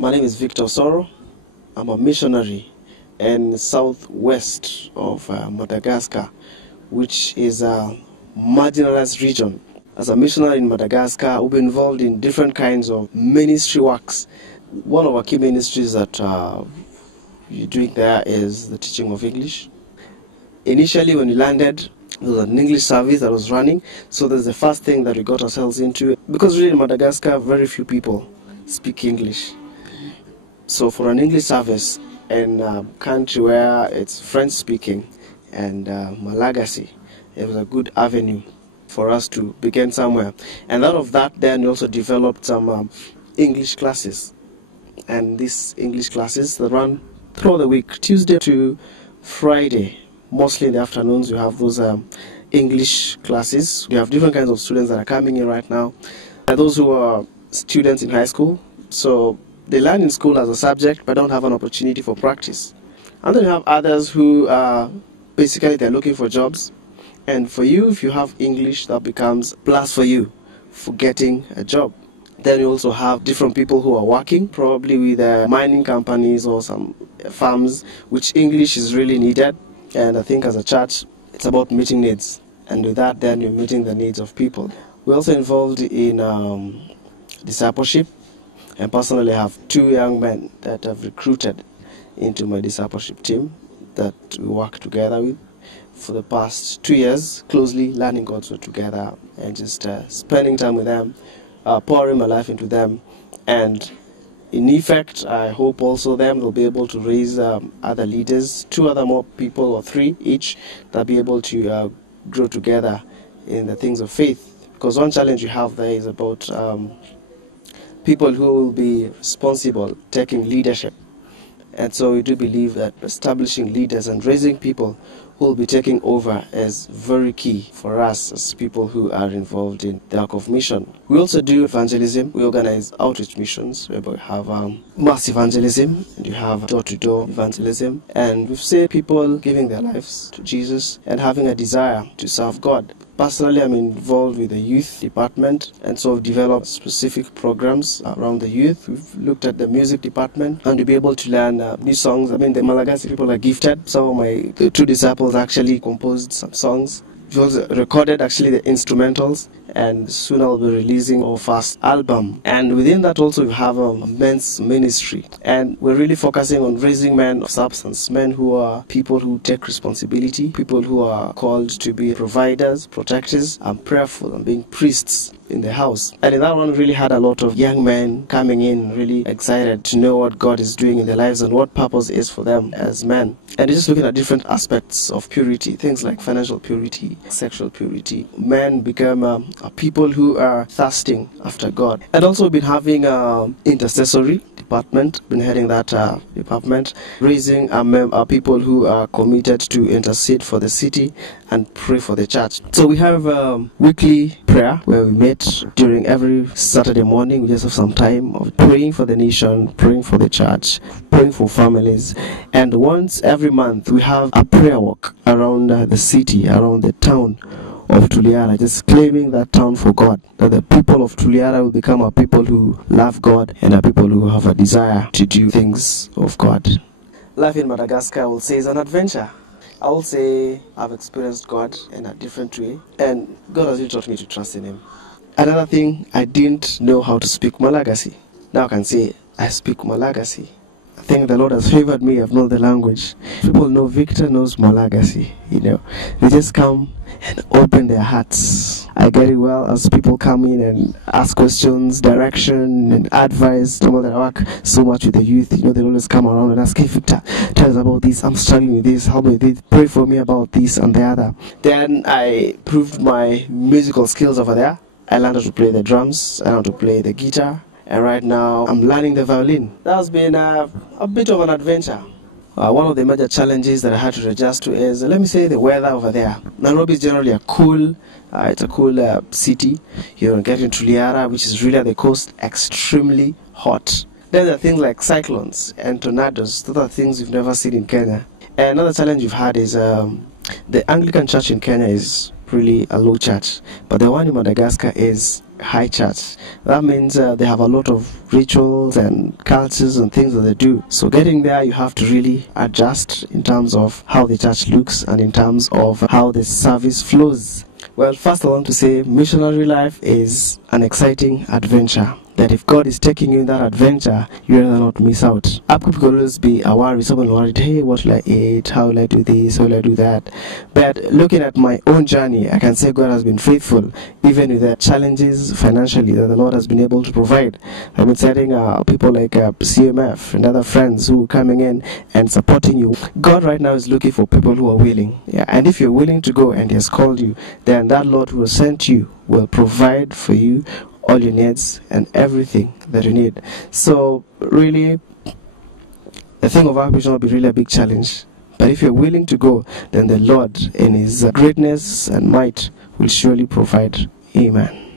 My name is Victor Osoro. I'm a missionary in southwest of Madagascar, which is a marginalized region. As a missionary in Madagascar, we've been involved in different kinds of ministry works. One of our key ministries that you're doing there is the teaching of English. Initially, when we landed, there was an English service that was running, so that's the first thing that we got ourselves into. Because really in Madagascar, very few people speak English. So for an English service in a country where it's French-speaking and Malagasy, it was a good avenue for us to begin somewhere. And out of that, then we also developed some English classes. And these English classes that run throughout the week, Tuesday to Friday. Mostly in the afternoons, you have those English classes. You have different kinds of students that are coming in right now. There are those who are students in high school, so they learn in school as a subject but don't have an opportunity for practice. And then you have others who basically they're looking for jobs. And for you, if you have English, that becomes plus for you for getting a job. Then you also have different people who are working, probably with mining companies or some farms, which English is really needed. And I think as a church, it's about meeting needs. And with that, then you're meeting the needs of people. We're also involved in discipleship. And personally, I have 2 young men that I've recruited into my discipleship team that we work together with for the past 2 years, closely learning God's word together and just spending time with them, pouring my life into them. And in effect, I hope also they'll be able to raise other leaders, 2 other more people or 3 each, that'll be able to grow together in the things of faith. Because one challenge you have there is about people who will be responsible, taking leadership. And so we do believe that establishing leaders and raising people who will be taking over is very key for us as people who are involved in the work of mission. We also do evangelism. We organize outreach missions where we have mass evangelism and you have door-to-door evangelism. And we've seen people giving their lives to Jesus and having a desire to serve God. Personally, I'm involved with the youth department, and so we've developed specific programs around the youth. We've looked at the music department and to be able to learn new songs. I mean, the Malagasy people are gifted. Some of my 2 disciples actually composed some songs. We also recorded actually the instrumentals, and soon I'll be releasing our first album. And within that also we have a men's ministry, and we're really focusing on raising men of substance, men who are people who take responsibility, people who are called to be providers, protectors, and prayerful, and being priests in the house. And in that one, we really had a lot of young men coming in, really excited to know what God is doing in their lives and what purpose is for them as men. And just looking at different aspects of purity, things like financial purity, sexual purity. Men become people who are thirsting after God. And also been having intercessory department, been heading that department, raising people who are committed to intercede for the city and pray for the church. So we have weekly prayer where we meet during every Saturday morning. We just have some time of praying for the nation, praying for the church, praying for families. And once every month we have a prayer walk around the city, around the town of Toliara, just claiming that town for God, that the people of Toliara will become a people who love God and a people who have a desire to do things of God. Life in Madagascar, I will say, is an adventure. I will say I've experienced God in a different way, and God has really taught me to trust in Him. Another thing, I didn't know how to speak Malagasy. Now I can say I speak Malagasy. I think the Lord has favored me. I've known the language. People know Victor knows Malagasy. They just come and open their hearts. I get it well as people come in and ask questions, direction, and advice. Someone that I work so much with the youth, they always come around and ask, "Hey Victor, tell us about this. I'm struggling with this. Help me with this. Pray for me about this and the other." Then I proved my musical skills over there. I learned how to play the drums. I learned how to play the guitar. And right now, I'm learning the violin. That's been a bit of an adventure. One of the major challenges that I had to adjust to is, let me say, the weather over there. Nairobi is generally it's a cool city. You get into Toliara, which is really at the coast, extremely hot. Then there are things like cyclones and tornadoes. Those are things you've never seen in Kenya. And another challenge you've had is the Anglican Church in Kenya is not really a low church, but the one in Madagascar is high church. That means they have a lot of rituals and cultures and things that they do. So getting there, you have to really adjust in terms of how the church looks and in terms of how the service flows. Well, first I want to say missionary life is an exciting adventure. That if God is taking you in that adventure, you rather not miss out. People could always be a worry. Someone worried, hey, what will I eat? How will I do this? How will I do that? But looking at my own journey, I can say God has been faithful, even with the challenges financially that the Lord has been able to provide. I've been setting people like CMF and other friends who are coming in and supporting you. God right now is looking for people who are willing. Yeah, and if you're willing to go and He has called you, then that Lord who has sent you will provide for you all your needs and everything that you need. So really, the thing of outreach will not be really a big challenge. But if you're willing to go, then the Lord in His greatness and might will surely provide. Amen.